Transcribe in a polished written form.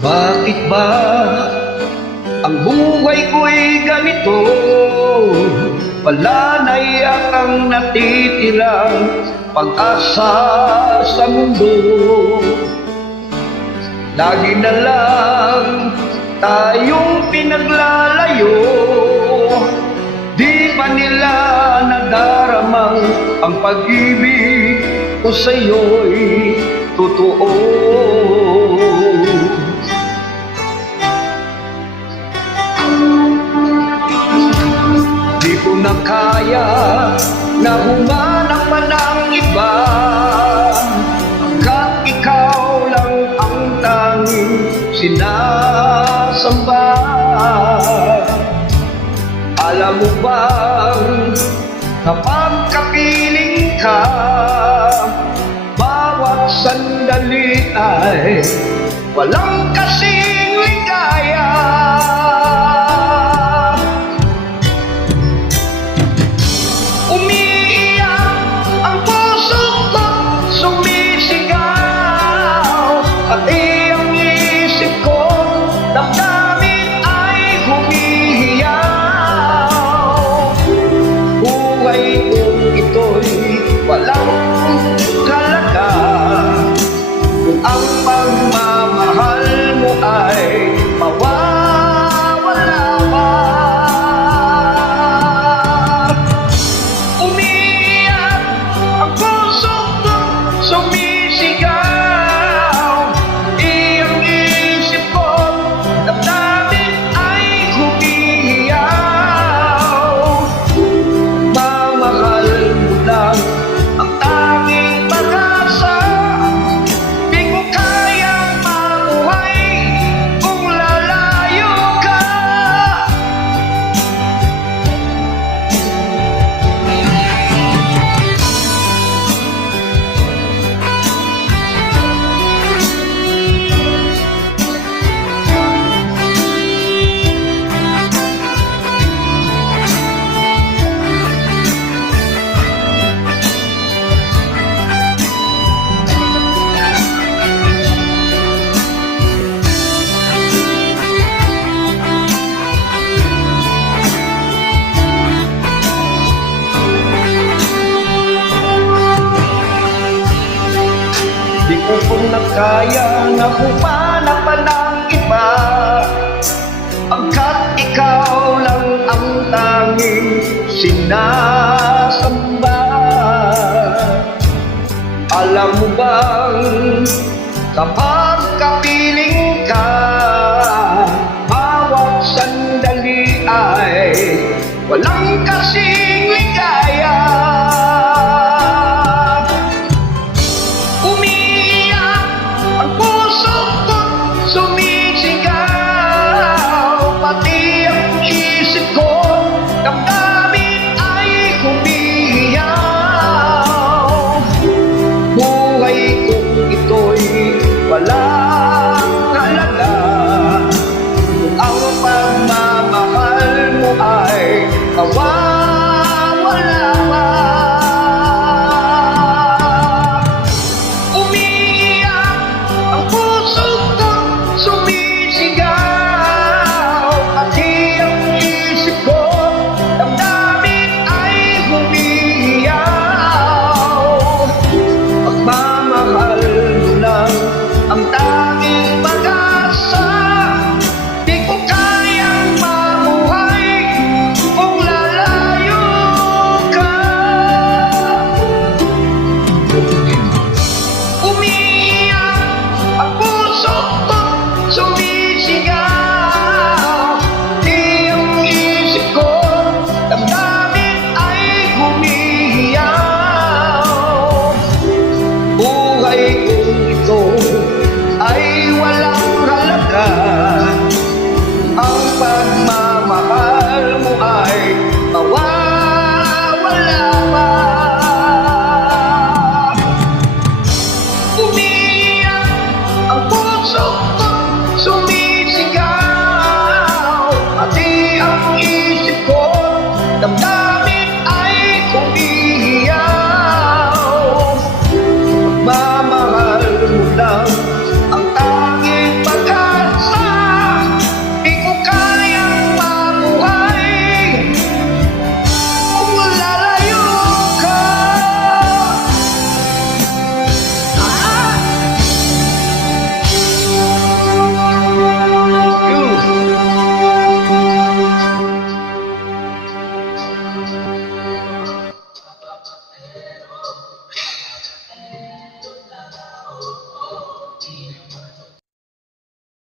Bakit ba ang buhay ko'y ganito? Wala na ang natitirang pag-asa sa mundo. Lagi na lang tayong pinaglalayo. Di ba nila nadaramang ang pag-ibig ko sa'yo'y totoo? Di ko na kaya na humanap pa ng iba, hanggat ikaw lang ang tanging sinasamba. Alam mo bang kapag kapiling ka, bawat sandali ay walang kasing ligaya. Umiiyak ang puso ko, sumisigaw, pati ang isip ko, damdamin ay humihiyaw. Buhay kong ito'y walang halaga kung ang pagmamahal mo ay mawawala pa. Umiiyak ang puso ko, sumisigaw, iyang isip ko, damdamin ay humihiyaw. Mamahal mo lang ang tanging pag-asa, di ko kayang mabuhay kung lalayo ka. Di ko na kaya na humanap pa ng iba, hanggat ikaw lang ang tanging sinasamba. Alam mo bang kapag kapiling ka, bawat sandali ay walang kasing ligaya. Ang puso ko sumisigaw, pati ang isip ko, damdamin ay humihiyaw. Buhay kong ito'y walang halaga kung ang pagmamahal mo ay mawawala pa. Sumisigaw, pati ang isip ko, damdamin ay humihiyaw. Pagmamahal mo lang ang tanging pag-asa, di ko kayang mabuhay kung lalayo ka. Umiiyak ang puso ko, sumisigaw, iyong isip ko, damdamin ay humihiyaw. Buhay kong ito ay walang halaga, ang pagmamahal mo ay mawawala pa. Umiiyak ang puso